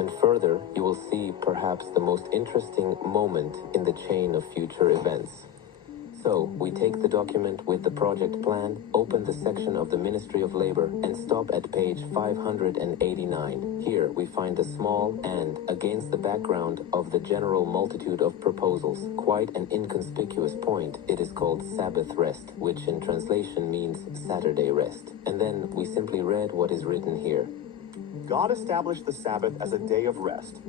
And further, you will see perhaps the most interesting moment in the chain of future events. So, we take the document with the project plan, open the section of the Ministry of Labor, and stop at page 589. Here, we find a small and, against the background of the general multitude of proposals, quite an inconspicuous point. It is called Sabbath rest, which in translation means Saturday rest. And then, we simply read what is written here. God established the Sabbath as a day of rest.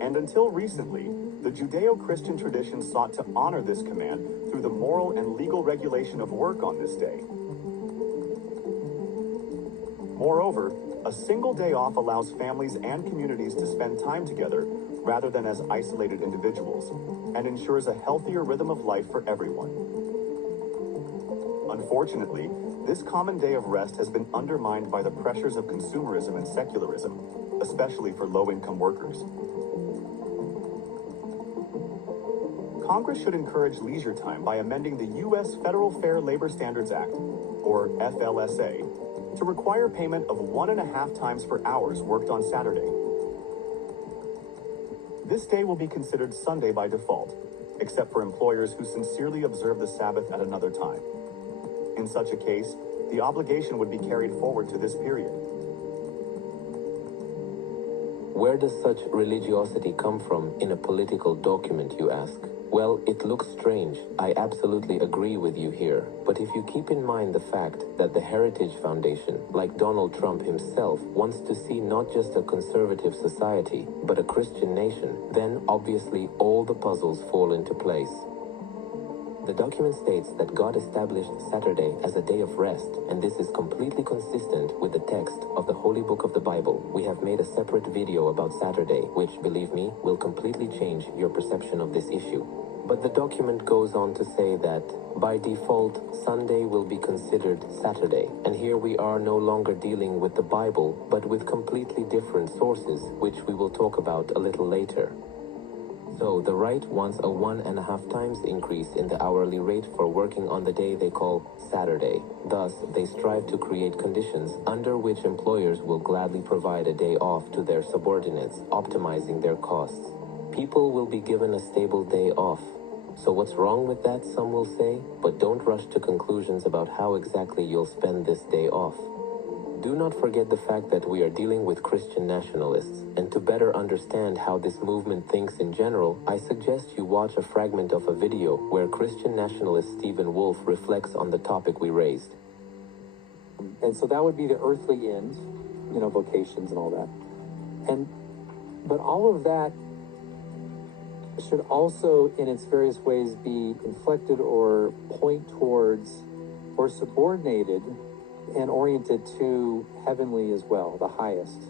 And until recently, the Judeo-Christian tradition sought to honor this command through the moral and legal regulation of work on this day. Moreover, a single day off allows families and communities to spend time together rather than as isolated individuals, and ensures a healthier rhythm of life for everyone. Unfortunately, this common day of rest has been undermined by the pressures of consumerism and secularism, especially for low-income workers. Congress should encourage leisure time by amending the U.S. Federal Fair Labor Standards Act, or FLSA, to require payment of 1.5 times for hours worked on Saturday. This day will be considered Sunday by default, except for employers who sincerely observe the Sabbath at another time. In such a case, the obligation would be carried forward to this period. Where does such religiosity come from in a political document, you ask? Well, it looks strange. I absolutely agree with you here. But if you keep in mind the fact that the Heritage Foundation, like Donald Trump himself, wants to see not just a conservative society, but a Christian nation, then obviously all the puzzles fall into place. The document states that God established Saturday as a day of rest, and this is completely consistent with the text of the Holy Book of the Bible. We have made a separate video about Saturday, which, believe me, will completely change your perception of this issue. But the document goes on to say that, by default, Sunday will be considered Saturday. And here we are no longer dealing with the Bible, but with completely different sources, which we will talk about a little later. So, the right wants a 1.5 times increase in the hourly rate for working on the day they call Saturday. Thus, they strive to create conditions under which employers will gladly provide a day off to their subordinates, optimizing their costs. People will be given a stable day off. So what's wrong with that, some will say? But don't rush to conclusions about how exactly you'll spend this day off. Do not forget the fact that we are dealing with Christian nationalists, and to better understand how this movement thinks in general, I suggest you watch a fragment of a video where Christian nationalist Stephen Wolfe reflects on the topic we raised. And so that would be the earthly end, vocations and all that. But all of that should also, in its various ways, be inflected or point towards or subordinated and oriented to heavenly as well, the highest.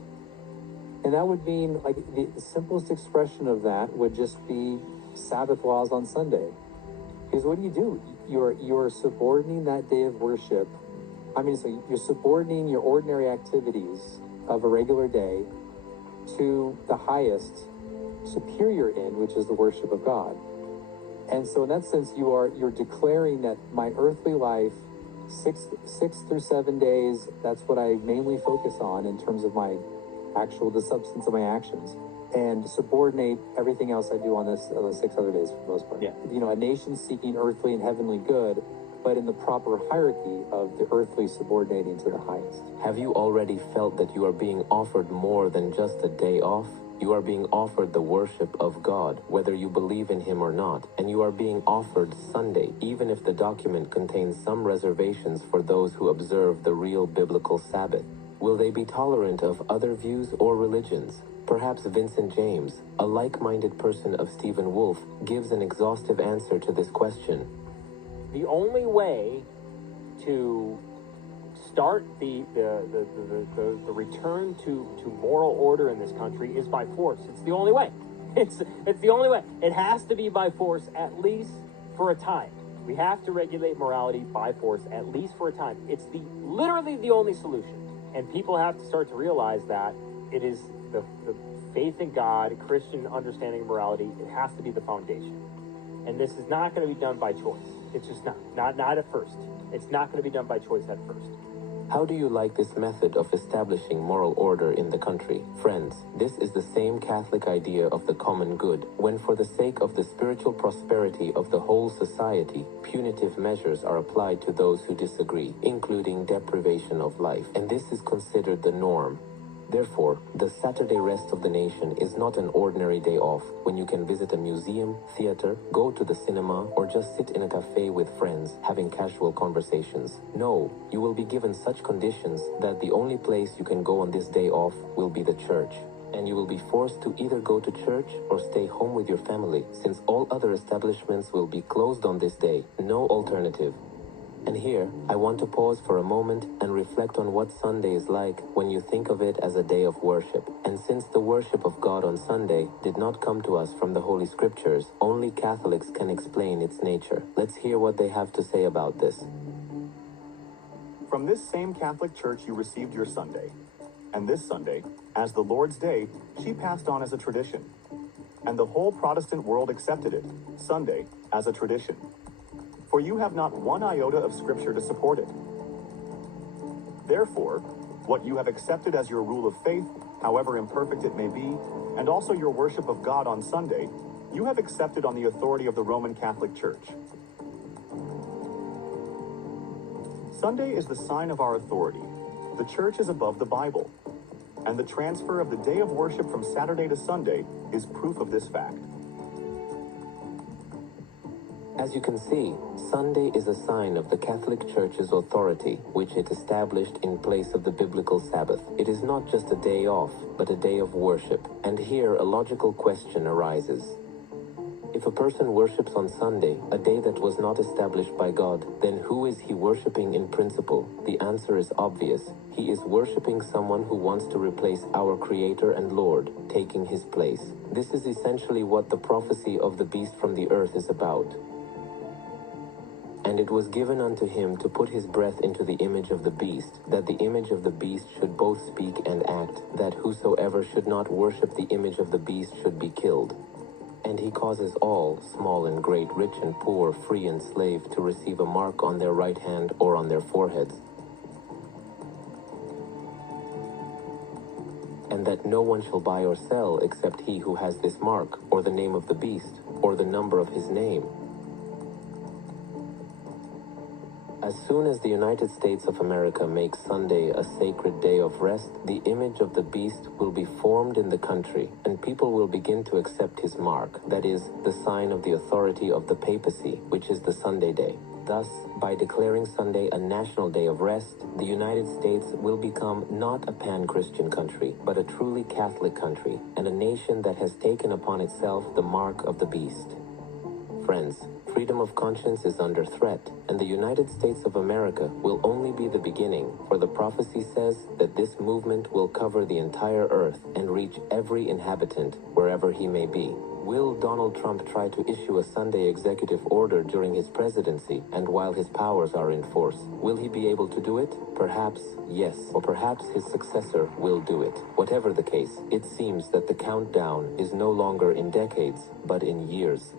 And that would mean, like, the simplest expression of that would just be Sabbath laws on Sunday. Because what do? You're subordinating that day of worship. So you're subordinating your ordinary activities of a regular day to the highest superior end, which is the worship of God. And so in that sense, you're declaring that my earthly life, six through 7 days, that's what I mainly focus on in terms of the substance of my actions, and subordinate everything else I do on the 6 other days for the most part. Yeah. A nation seeking earthly and heavenly good, but in the proper hierarchy of the earthly subordinating to the highest. Have you already felt that you are being offered more than just a day off? You are being offered the worship of God, whether you believe in Him or not, and you are being offered Sunday, even if the document contains some reservations for those who observe the real biblical Sabbath. Will they be tolerant of other views or religions? Perhaps Vincent James, a like-minded person of Stephen Wolfe, gives an exhaustive answer to this question. The only way to start the return to moral order in this country is by force. It's the only way. It's the only way. It has to be by force, at least for a time. We have to regulate morality by force, at least for a time. It's literally the only solution. And people have to start to realize that it is the faith in God, Christian understanding of morality, it has to be the foundation. And this is not going to be done by choice. It's just not at first. It's not going to be done by choice at first. How do you like this method of establishing moral order in the country? Friends, this is the same Catholic idea of the common good, when for the sake of the spiritual prosperity of the whole society, punitive measures are applied to those who disagree, including deprivation of life, and this is considered the norm. Therefore, the Saturday rest of the nation is not an ordinary day off when you can visit a museum, theater, go to the cinema, or just sit in a cafe with friends having casual conversations. No, you will be given such conditions that the only place you can go on this day off will be the church. And you will be forced to either go to church or stay home with your family, since all other establishments will be closed on this day. No alternative. And here, I want to pause for a moment and reflect on what Sunday is like when you think of it as a day of worship. And since the worship of God on Sunday did not come to us from the Holy Scriptures, only Catholics can explain its nature. Let's hear what they have to say about this. From this same Catholic Church you received your Sunday. And this Sunday, as the Lord's Day, she passed on as a tradition. And the whole Protestant world accepted it, Sunday, as a tradition. For you have not one iota of Scripture to support it. Therefore, what you have accepted as your rule of faith, however imperfect it may be, and also your worship of God on Sunday, you have accepted on the authority of the Roman Catholic Church. Sunday is the sign of our authority. The Church is above the Bible. And the transfer of the day of worship from Saturday to Sunday is proof of this fact. As you can see, Sunday is a sign of the Catholic Church's authority, which it established in place of the biblical Sabbath. It is not just a day off, but a day of worship. And here a logical question arises. If a person worships on Sunday, a day that was not established by God, then who is he worshiping in principle? The answer is obvious. He is worshiping someone who wants to replace our Creator and Lord, taking his place. This is essentially what the prophecy of the beast from the earth is about. And it was given unto him to put his breath into the image of the beast, that the image of the beast should both speak and act, that whosoever should not worship the image of the beast should be killed. And he causes all, small and great, rich and poor, free and slave, to receive a mark on their right hand or on their foreheads. And that no one shall buy or sell except he who has this mark, or the name of the beast, or the number of his name. As soon as the United States of America makes Sunday a sacred day of rest, the image of the beast will be formed in the country, and people will begin to accept his mark, that is, the sign of the authority of the papacy, which is the Sunday day. Thus, by declaring Sunday a national day of rest, the United States will become not a pan-Christian country, but a truly Catholic country, and a nation that has taken upon itself the mark of the beast. Friends, freedom of conscience is under threat, and the United States of America will only be the beginning, for the prophecy says that this movement will cover the entire earth and reach every inhabitant, wherever he may be. Will Donald Trump try to issue a Sunday executive order during his presidency and while his powers are in force? Will he be able to do it? Perhaps yes, or perhaps his successor will do it. Whatever the case, it seems that the countdown is no longer in decades, but in years.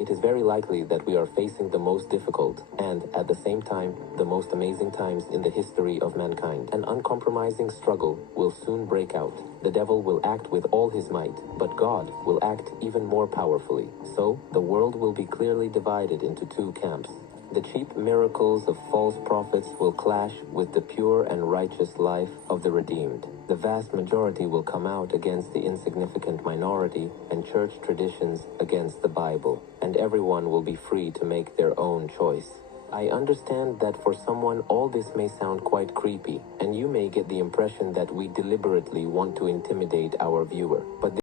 It is very likely that we are facing the most difficult and, at the same time, the most amazing times in the history of mankind. An uncompromising struggle will soon break out. The devil will act with all his might, but God will act even more powerfully. So, the world will be clearly divided into two camps. The cheap miracles of false prophets will clash with the pure and righteous life of the redeemed. The vast majority will come out against the insignificant minority, and church traditions against the Bible, and everyone will be free to make their own choice. I understand that for someone all this may sound quite creepy, and you may get the impression that we deliberately want to intimidate our viewer, but